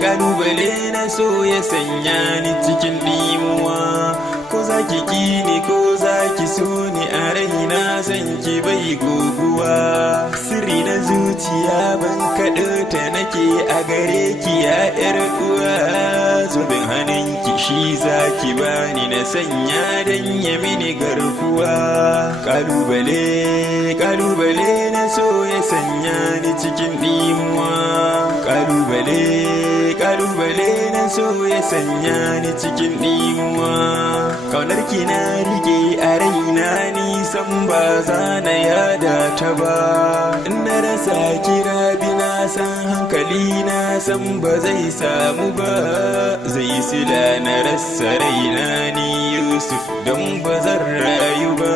kalubale na so ya sanya ni cikin dimuwa. Ko za ki ki ni ko za ki so ni a raina san ki bai goguwa. Sirri na zuciya ban kaɗo ta nake a gare ki ya ƴar uwa. Zubin hannunki shi za ki bani na sanya dan ya mini garkuwa. Kalubale na so ya sanya ni cikin dimuwa. Kalubale na so ya sanya ni cikin dimuwa. Kaunar ki na rike a raina nisan ba za na yada ta ba. In na rasa kira bi na san hankali na san ba zai samu ba. Zai sila na rasa raina ni Yusuf don ba zan rayu ba.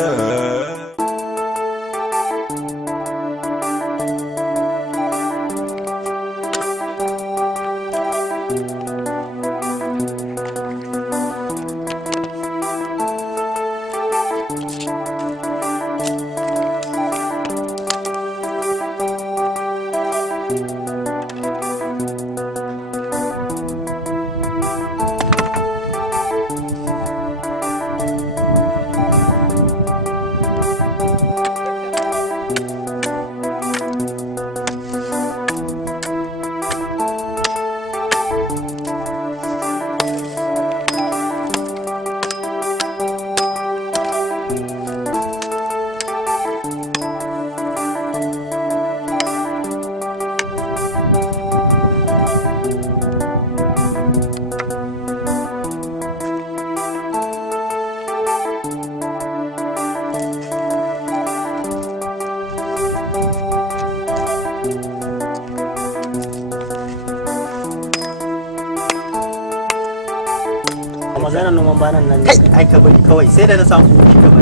Maganar noman banan nan kai ai ka bari kawai sai da na samu kuɗi gaba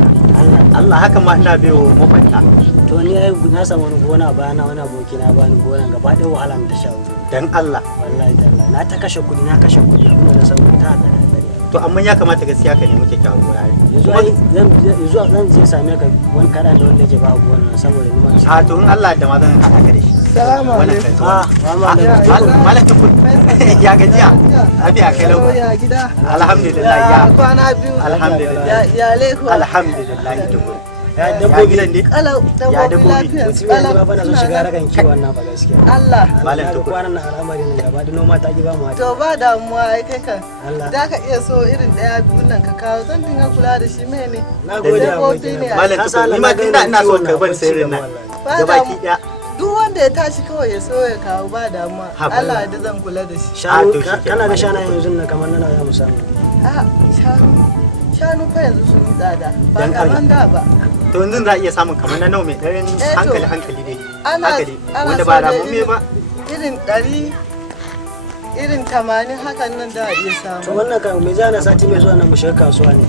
Allah haka ma ina bayo mafanta to ni ai na samu wani gona bayana wani aboki na bani gonan gaba ɗaya wahala da sha dan Allah wallahi tallahi na ta kashe kuɗi abinda na samu ta haka to amma ya kamata gaskiya ka nemi kyakkyawan gona zan je same ka wani karan da wanda ke ba gona saboda ni ma a to in Allah da ma zan haɗa ka da shi Salamu alaikum. Malam Tukur. Ya gajiya. Lafiya kai lau. Ya gida. Alhamdulillah ya. Kwana biyu. Alhamdulillah. Ya leku. Alhamdulillah Tukur. Ya dabbobi ne? Kalau dabbobi lafiya. Kalau ba na so shiga ragan kiwon nan ba gaskiya. Allah. Malam Tukur. Kwanan nan al'amari ne gaba da noma ta ki ba mu. To ba damuwa ai kai kan. Allah. Da ka iya so irin daya biyun nan ka kawo zan dinga kula da shi mene. Na gode aboki. Malam Tukur ni ma ina so ka ban sirrin nan. Gabaki daya. Duk wanda ya tashi kawai ya so ya kawo ba damuwa. Allah da zan kula da shi. Kana da shana yanzu nan kamar nan ya mu samu. A shanu fa yanzu sun yi tsada ba kaman da ba. To yanzu za a iya samun kamar na nawa mai ɗarin hankali dai. Ana wanda ba ramu me ba. Irin 100 irin 80 hakan nan da a iya samu. To wannan kan me zana sati mai zuwa nan mu shiga kasuwa ne.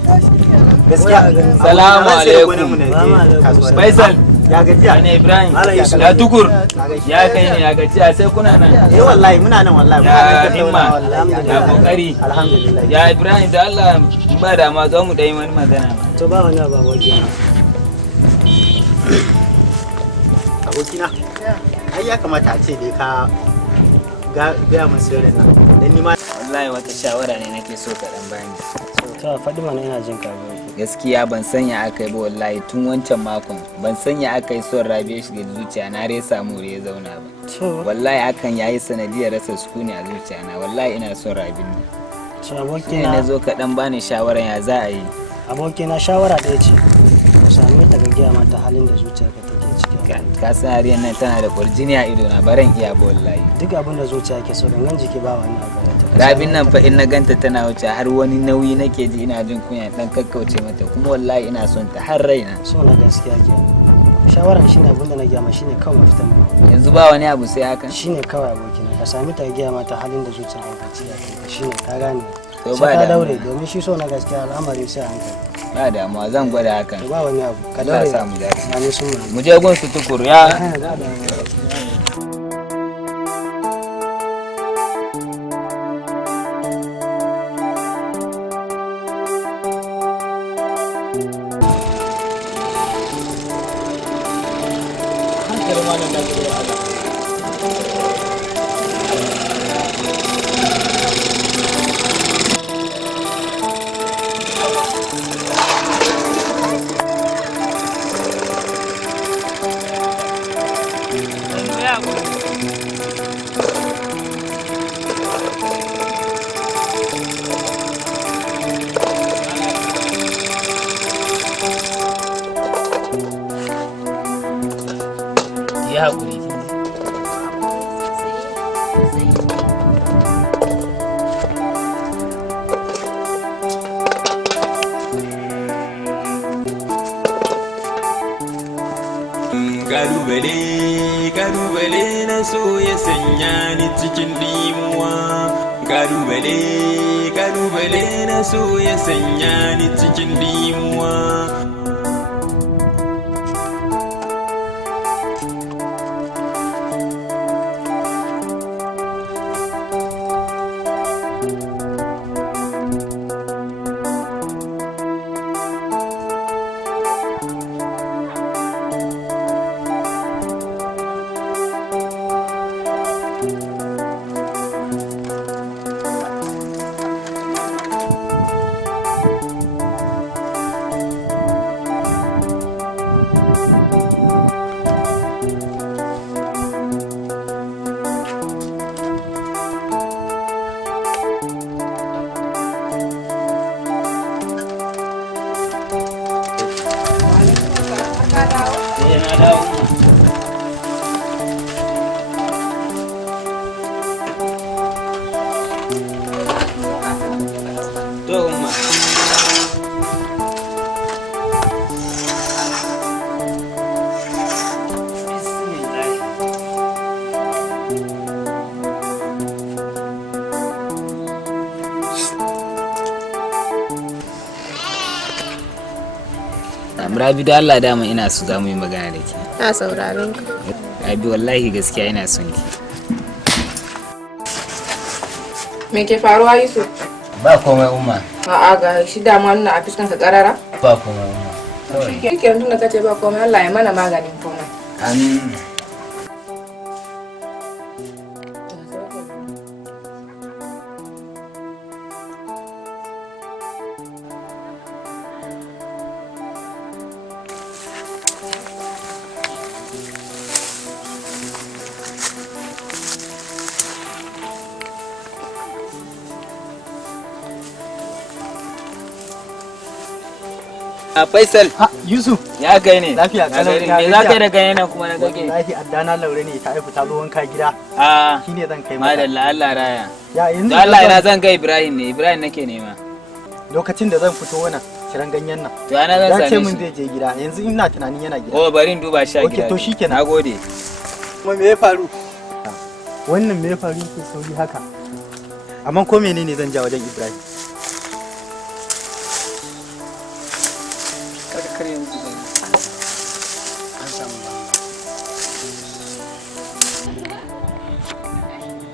Gaskiya. Salamu alaikum. Faisal. Ya gajiya ne Ibrahim. Ya Tukur. Ya kai ne ya gajiya sai kuna nan. Wallahi muna nan wallahi. Ya himma. Ya kokari. Alhamdulillah. Ya Ibrahim da Allah ba da ma zo mu dai wani magana. To ba wani ba waje. Abokina. Ai ya kamata a ce dai ka ga mun sirrin nan. Dan ni ma wallahi wata shawara ne nake so ka dan bani. To faɗi mana ina jin ka. Gaskiya ban sanya aka yi ba wallahi tun wancan makon ban sanya aka yi son rabe shi da zuciya na resa more ya zauna ba wallahi hakan yayi sanadiyar rasa sukuni a zuciya na wallahi ina son rabin ne to abokina na zo ka dan bani shawara ya za a yi abokina shawara ɗaya ce ku same ta gaggiya mata halin da zuciyarka take ciki ka san hariyar nan tana da kurjini a ido na baran iya ba wallahi duk abin da zuciya ke so gangan jiki ba wani abu rabin nan fa in na ganta tana wuce har wani nauyi nake ji ina jin kunya dan kakkauce mata kuma wallahi ina son ta har raina so na gaskiya ke shawaran shine abin da na gaya ma shine kawai mafitan mu yanzu ba wani abu sai hakan shine kawai abokina ka sami ta gaya mata halin da zuciyarka ke ciki shine ka gane to ba da daure domin shi so na gaskiya al'amari sai hankali ba damuwa zan gwada hakan to ba wani abu ka daure sa mu dace amin sun mu je gun su Tukur ya haƙuri. Kalubale, kalubale na so ya sanya ni cikin dimuwa. Kalubale, kalubale na so ya sanya ni cikin dimuwa. Rabi da Allah dama ina so za mu yi magana da ke. Na sauraron ka. Rabi wallahi gaskiya ina son ki. Me ke faruwa Yusuf? Ba komai umma. A'a ga shi dama nuna a fiskan ka karara? Ba komai umma. Shi ke tunda kace ba komai Allah ya mana maganin komai. Amin. A Faisal. Yusuf. Ya kai ne. Lafiya kalau. Me za ka yi da ganye nan kuma na kake? Wallahi addana laure ne ta aifu ta zo wanka gida. Shine zan kai mata. Madalla Allah raya. Ya yanzu Allah ina zan kai Ibrahim ne. Ibrahim nake nema. Lokacin da zan fito wannan kiran ganyen nan. To ana zan same shi. Ya ce mun zai je gida. Yanzu ina tunanin yana gida. Oh bari in duba shi a gida. Okay to shikenan. Nagode. Kuma me ya faru? Wannan me ya faru ke sauri haka? Amma ko menene zan ja wajen Ibrahim?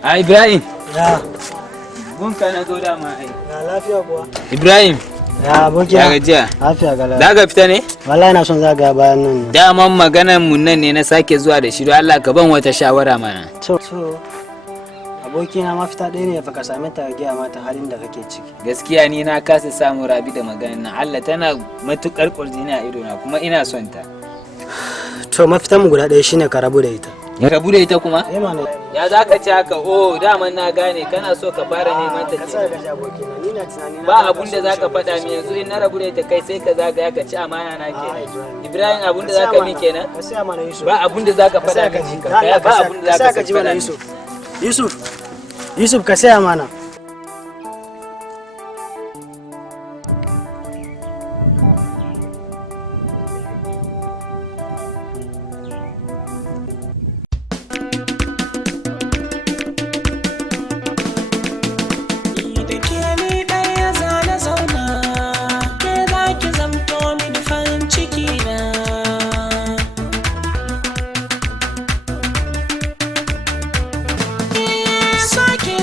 Ibrahim. Ya. Gunka na zo dama ai. Ya lafiya kuwa. Ibrahim. Ya aboki. Ya gajiya. Lafiya ga lafiya. Za ka fita ne? Wallahi ina son zagaya bayan nan. Daman maganan mun nan ne na sake zuwa da shi don Allah ka ban wata shawara mana. To aboki na mafita ɗaya ne fa ka same ta gaya mata halin da kake ciki. Gaskiya ni na kasa samu Rabi da maganan nan. Allah tana matukar kurjini a ido na kuma ina son ta. To mafitan mu guda ɗaya shine ka rabu da ita. Ya rabu da ita kuma? Eh mana. Ya za ka ci haka? Oh, daman na gane kana so ka fara neman ta ke. Ba abun da za ka faɗa min yanzu in na rabu da ita kai sai ka zagaya ka ci amana na kenan. Ibrahim abun da za ka min kenan? Ba abun da za ka faɗa min ka. Ba abun da za ka faɗa min. Yusuf ka saya mana.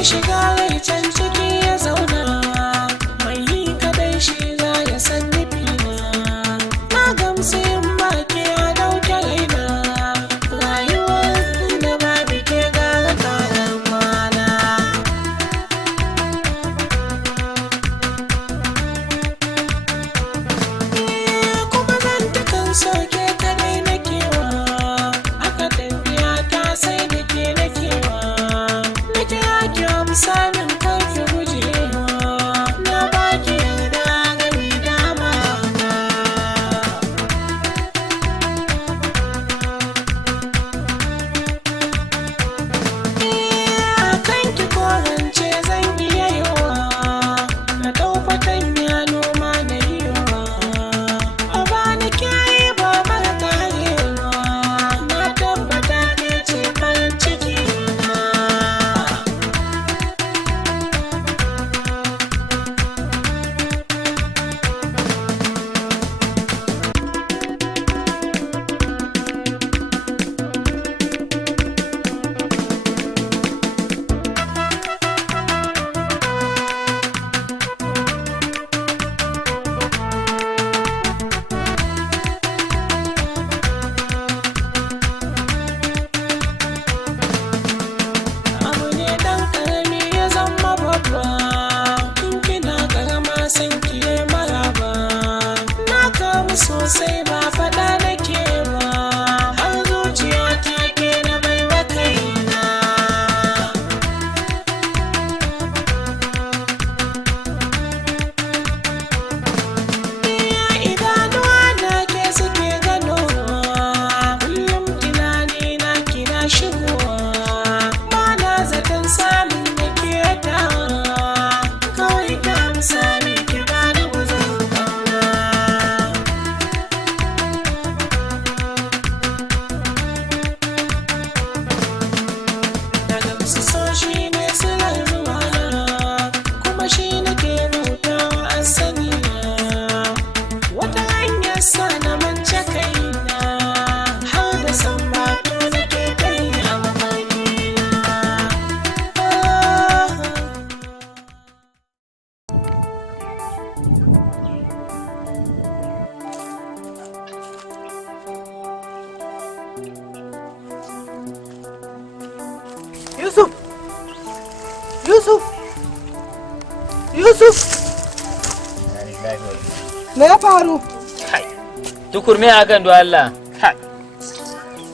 Shiga rai Yusuf, me ya faru? Tukur me hakan do Allah?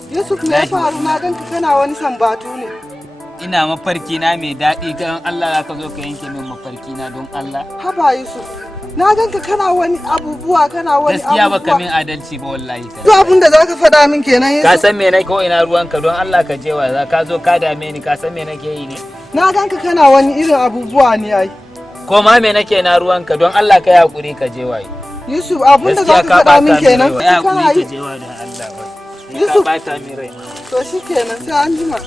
Yusuf, me ya faru? Na ganka kana wani sambatu ne. Ina mafarki na mai daɗi kan Allah ka zo ka yanke min mafarki na don Allah. Haba Yusuf, na ganka kana wani abubuwa kana wani abubuwa. Gaskiya baka min adalci ba wallahi. Duk abin da zaka faɗa min kenan Yusuf. Ka san me nake ko ina ruwanka don Allah ka je wa ka zo ka dame ni ka san me nake yi ne. Na ganka kana wani irin abubuwa ne ai. Ko ma me nake na ruwanka don Allah ka yi hakuri ka je wa. Yusuf, abin da zaka faɗa min kenan. Ya hakuri ka je wa don Allah ba. Yusuf, ka bata min rai. To shikenan sai an jima.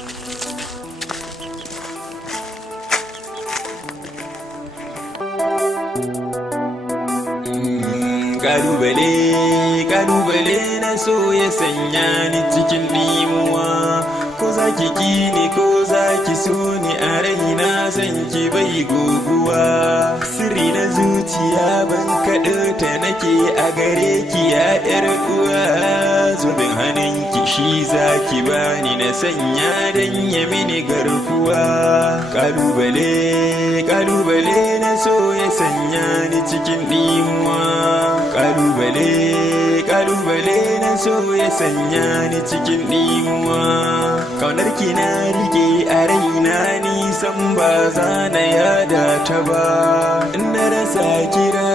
kalubale na so ya sanya ni cikin ɗimuwa, ko za ki ki ni ko za ki so ni a raina san ki bai goguwa. Sirri na zuciya ban kaɗo ta nake a gare ki ya ƴar uwa, zubin hannun ki shi za ki bani na sanya dan ya mini garkuwa. kalubale na so ya sanya ni cikin ɗimuwa, kalubale na so ya sanya ni cikin ɗimuwa. Kaunar ki na rike a raina nisan ba za na yada ta ba, in na rasa kira